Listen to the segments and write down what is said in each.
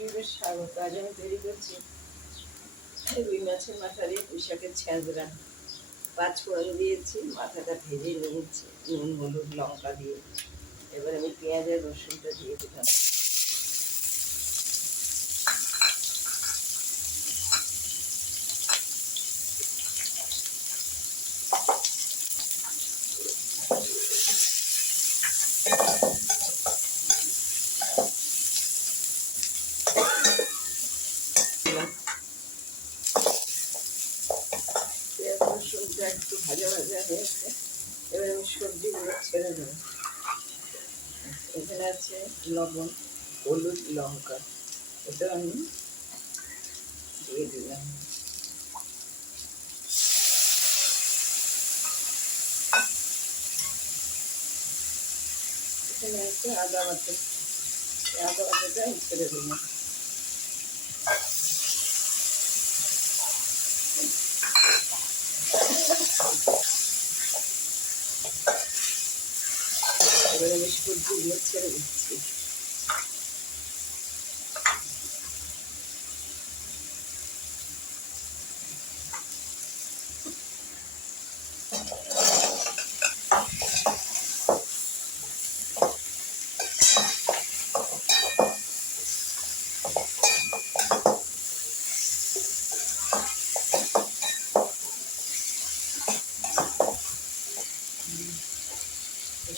ইউটিউবের স্বাগত। আজ আমি তৈরি করছি রুই মাছের মাথা দিয়ে পুঁই শাকের ছ্যাঁচড়া। 5 ফোড়ন দিয়েছি, মাথাটা ভেজে নিয়েছি নুন হলুদ লঙ্কা দিয়ে। এবার আমি পেঁয়াজ আর রসুনটা দিয়ে দিলাম। পেঁয়াজ রসুনটা একটু ভাজা ভাজা হয়েছে, এবার আমি সবজিগুলো ছেড়ে দেবো। এখানে আছে লবণ হলুদ লঙ্কা, এটা আমি দিয়ে দিলাম। এখানে আছে আদা বাটা, আদা বাটাটা আমি ছেড়ে দিলাম। এবার আমি সবজিগুলো ছেড়ে দিচ্ছি।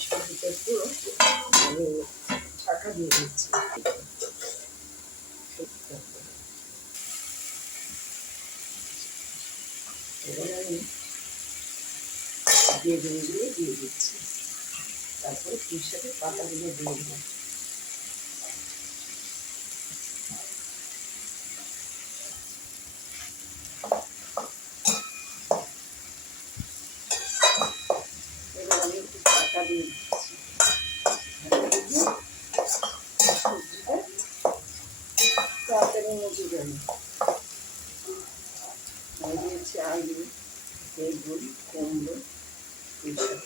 সবজিটা একটু আমি ঢাকা দিয়ে দিচ্ছি। এবার আমি বেগুনগুলো দিয়ে দিচ্ছি, তারপরে পুঁই শাকের পাতাগুলো দিয়ে দেবো। এবার আমি একটু ঢাকা দিয়ে দিচ্ছি। সবজিটা তাড়াতাড়ি মজে যাবে। আমি দিয়েছি আলু বেগুন কুমড়ো পুঁই শাক,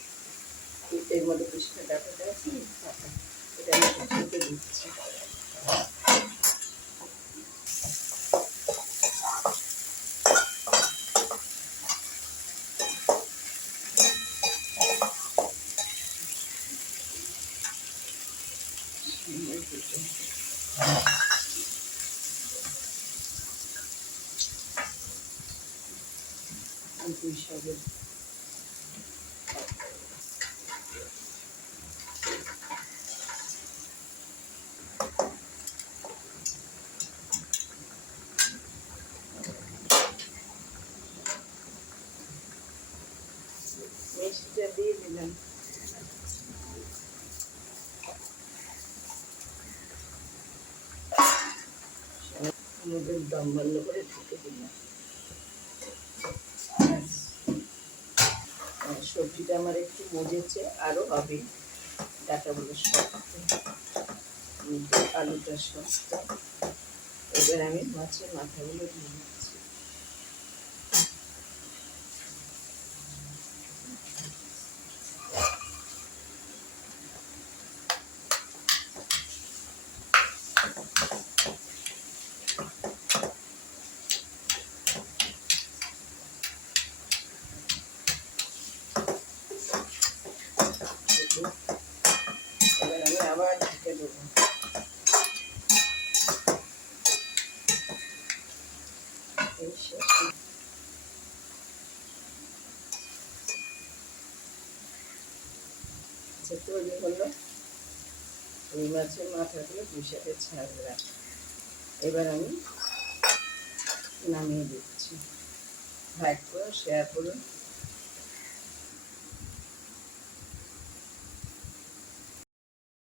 এর মধ্যে পুঁই শাকের ডাটাটা আছে, এটা আমি ঢেকে দিচ্ছি। পুঁই শাকের মিষ্টিটা দিয়ে দিলাম। আমাদের দম বন্ধ করে ঢেকে দিলাম। সবজিটা আমার একটু মজেছে, আরও হবে। ডাটাগুলো শক্ত, আলুটা শক্ত। এবার আমি মাছের মাথাগুলো দিয়ে দিচ্ছি। এবার আমি আবার ঢেকে দেবো। তৈরি হলো রুই মাছের মাথা দিয়ে পুঁই শাকের ছ্যাঁচড়া। এবার আমি নামিয়ে দিচ্ছি। লাইক করুন, শেয়ার করুন।